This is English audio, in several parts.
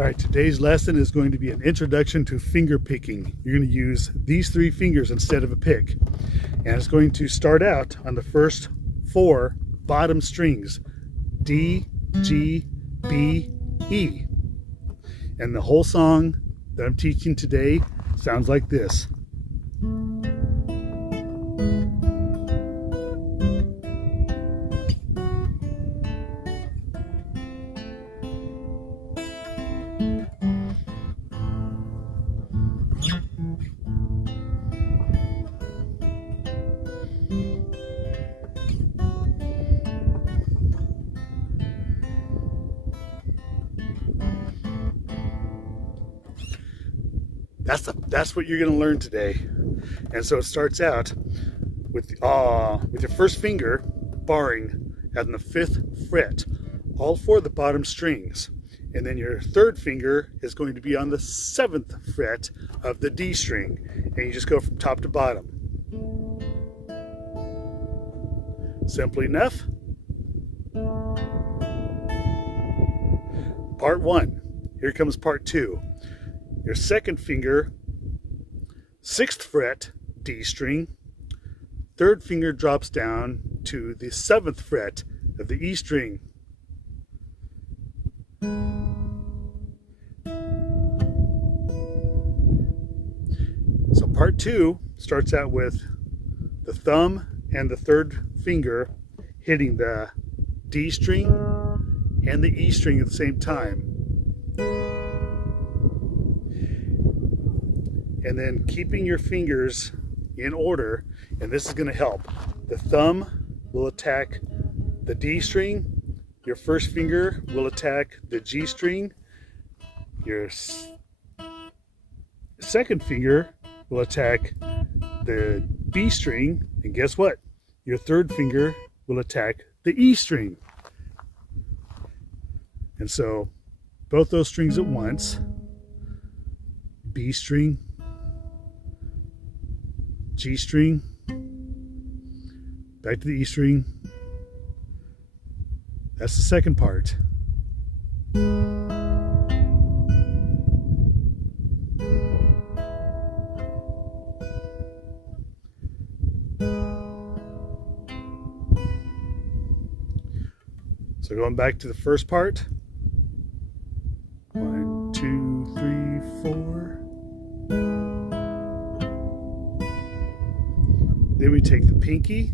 All right, today's lesson is going to be an introduction to finger picking. You're going to use these 3 fingers instead of a pick. And it's going to start out on the first 4 bottom strings, D, G, B, E. And the whole song that I'm teaching today sounds like this. That's what you're going to learn today. And so it starts out with your first finger barring on the 5th fret, all 4 of the bottom strings. And then your 3rd finger is going to be on the 7th fret of the D string. And you just go from top to bottom. Simple enough. Part 1. Here comes part 2. Your 2nd finger, 6th fret, D string. 3rd finger drops down to the 7th fret of the E string. So part 2 starts out with the thumb and the 3rd finger hitting the D string and the E string at the same time. And then keeping your fingers in order, and this is going to help. The thumb will attack the D string, your first finger will attack the G string, your 2nd finger will attack the B string, and guess what? Your 3rd finger will attack the E string. And so both those strings at once, B string, G string, back to the E string. That's the 2nd part. So going back to the first part. 1, 2, 3, 4. Then we take the pinky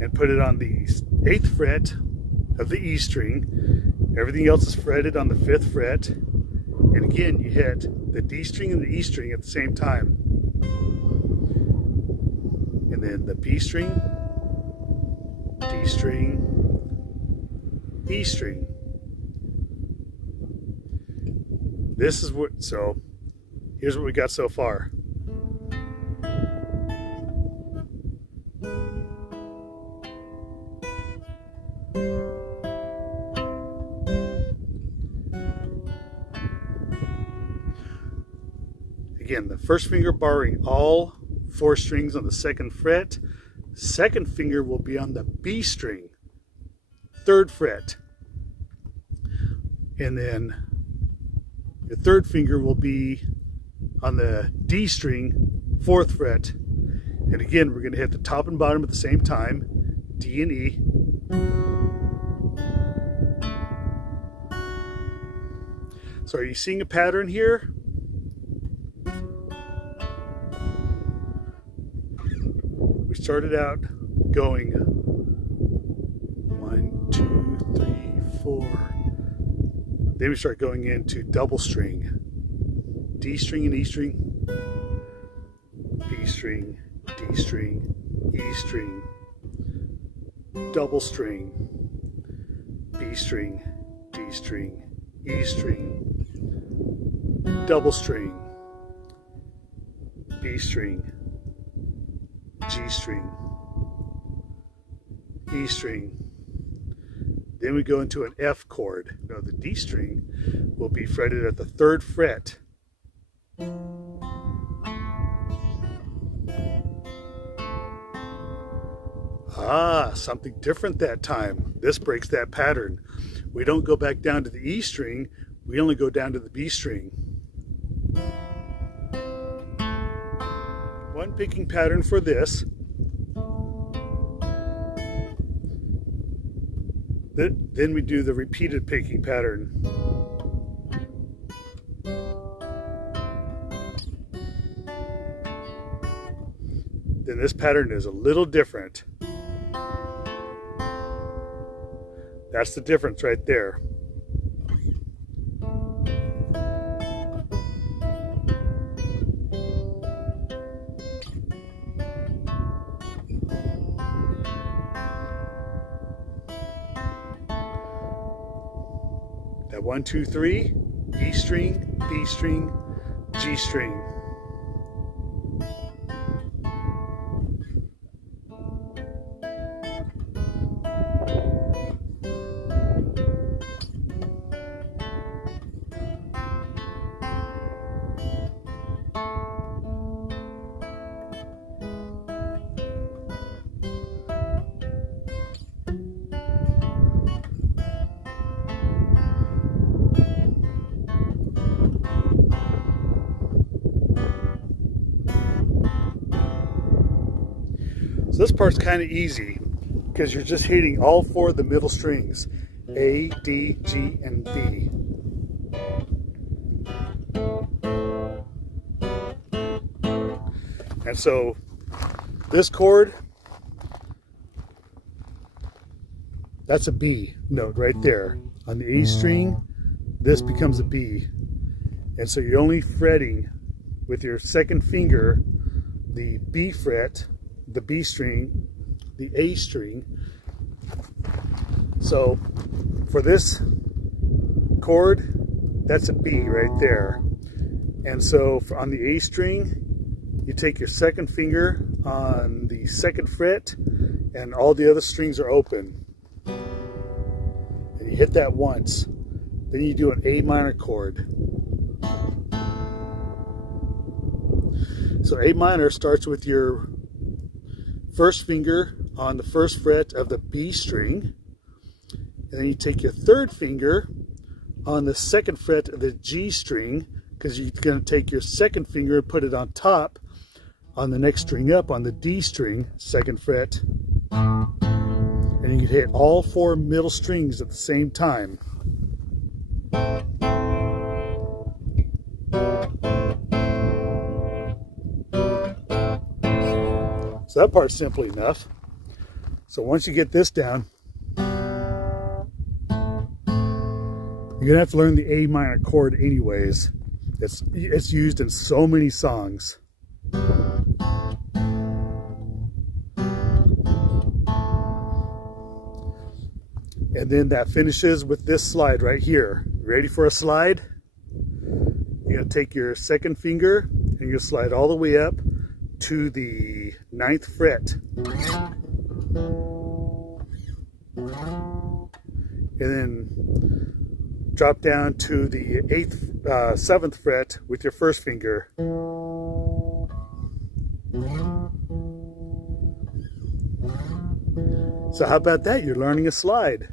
and put it on the 8th fret of the E string. Everything else is fretted on the 5th fret. And again, you hit the D string and the E string at the same time. And then the B string, D string, E string. This is what, so here's what we got so far. Again, the first finger barring all 4 strings on the 2nd fret. 2nd finger will be on the B string, 3rd fret. And then your 3rd finger will be on the D string, 4th fret. And again, we're going to hit the top and bottom at the same time, D and E. So are you seeing a pattern here? We started out going 1, 2, 3, 4. Then we start going into double string. D string and E string. B string, D string, E string. Double string. B string, D string, E string. Double string. B string, G string, E string. Then we go into an F chord. Now the D string will be fretted at the 3rd fret. Something different that time. This breaks that pattern. We don't go back down to the E string. we only go down to the B string. One picking pattern for this. Then we do the repeated picking pattern. Then this pattern is a little different. That's the difference right there. That 1, 2, 3, E string, B string, G string. So this part's kind of easy because you're just hitting all 4 of the middle strings, A, D, G, and B. And so this chord, that's a B note right there. On the A string, this becomes a B. And so you're only fretting with your second finger the B fret, the B string, the A string. So for this chord, that's a B right there. And so on the A string, you take your second finger on the second fret and all the other strings are open. And you hit that once. Then you do an A minor chord. So A minor starts with your first finger on the first fret of the B string, and then you take your third finger on the second fret of the G string, because you're going to take your second finger and put it on top on the next string up on the D string, second fret, and you can hit all 4 middle strings at the same time. So that part's simple enough. So once you get this down, you're gonna have to learn the A minor chord anyways. It's used in so many songs. And then that finishes with this slide right here. Ready for a slide? You're gonna take your second finger and you'll slide all the way up to the 9th fret. And then drop down to the 7th fret with your first finger. So how about that? You're learning a slide.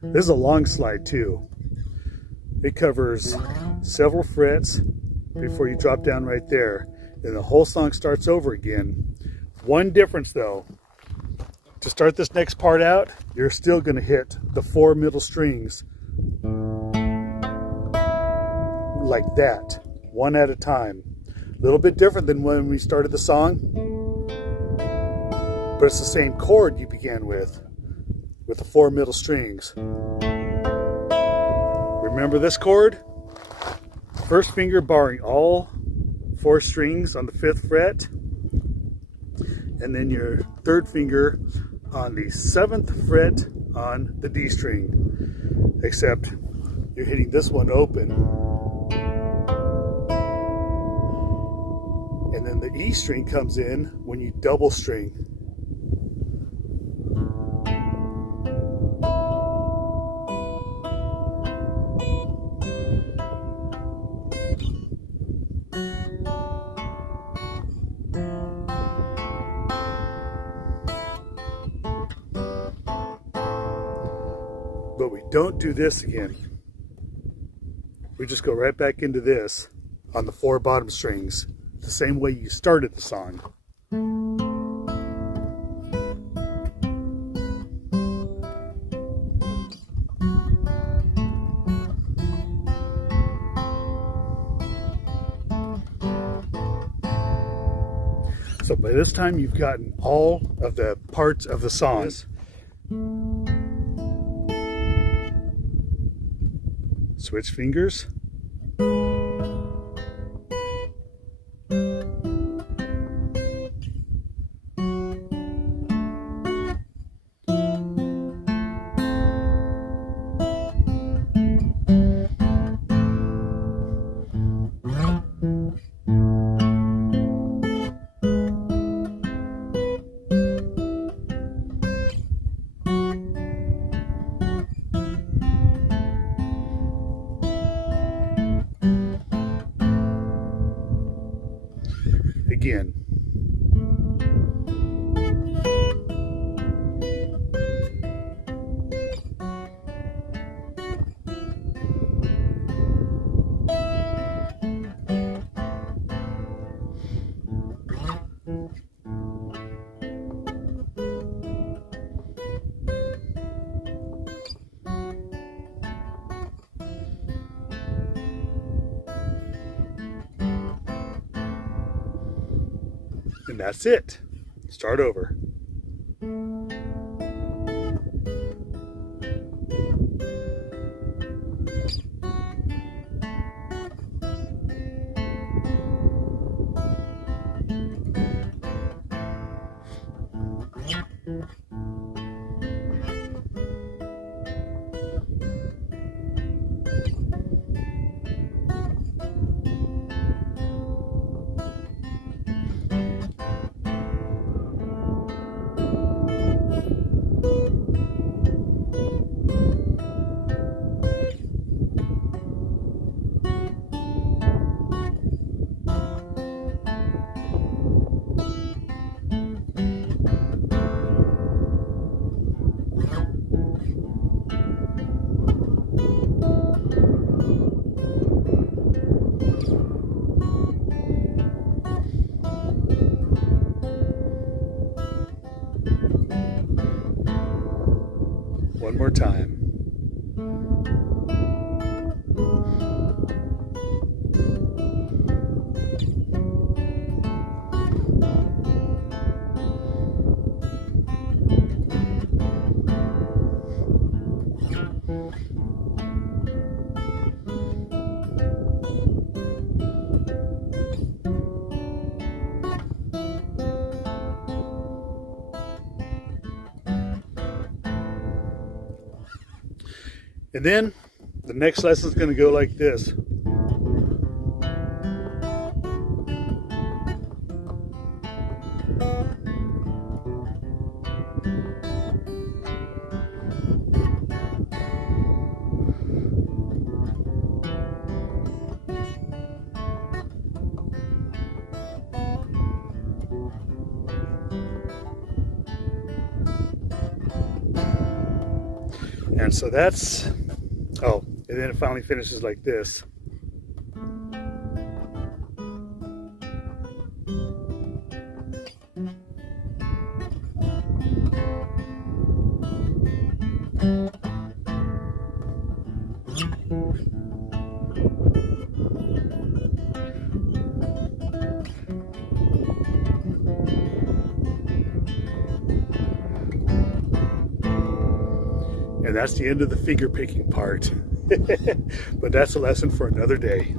This is a long slide too. It covers several frets before you drop down right there. Then the whole song starts over again. One difference though, to start this next part out, you're still going to hit the 4 middle strings like that, one at a time. A little bit different than when we started the song, but it's the same chord you began with the 4 middle strings. Remember this chord? First finger barring all 4 strings on the 5th fret, and then your third finger on the 7th fret on the D string, except you're hitting this one open, and then the E string comes in when you double string. But we don't do this again. we just go right back into this on the 4 bottom strings, the same way you started the song. So by this time you've gotten all of the parts of the song. Switch fingers. Again. And that's it. Start over. One more time. And then the next lesson is going to go like this. And so that's, oh, and then it finally finishes like this. And that's the end of the finger picking part. But that's a lesson for another day.